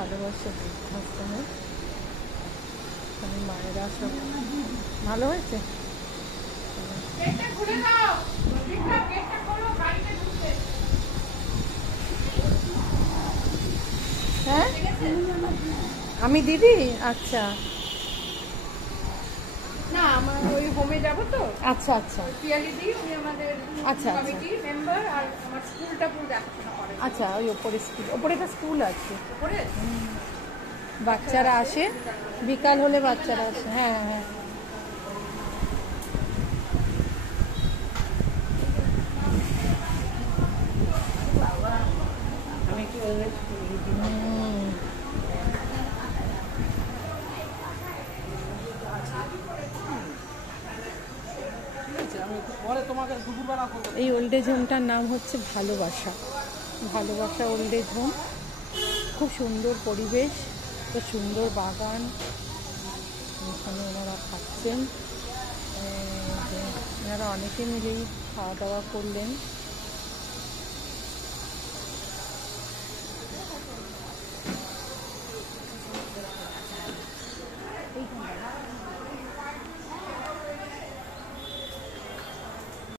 ভালোবাসা বৃদ্ধাশ্রমে মায়েরা সব ভালো হয়েছে। হ্যাঁ আমি দিদি আচ্ছা না আমার ওই হোমে যাবো তো। আচ্ছা আচ্ছা পিয়ালি দি উনি আমাদের আচ্ছা কমিটি মেম্বার আর আমার স্কুলটা পুরো দেখাশোনা করে। আচ্ছা ওই ওপরে স্কুল ওপরে একটা স্কুল আছে ওপরে বাচ্চারা আসে বিকাল হলে বাচ্চারা আসে হ্যাঁ হ্যাঁ আমি একটু এই ওল্ড এজ হোমটার নাম হচ্ছে ভালোবাসা ভালোবাসা ওল্ড এজ হোম। খুব সুন্দর পরিবেশ, তো সুন্দর বাগান, এখানে ওনারা খাচ্ছেন, ওনারা অনেকে মিলেই খাওয়া দাওয়া করলেন।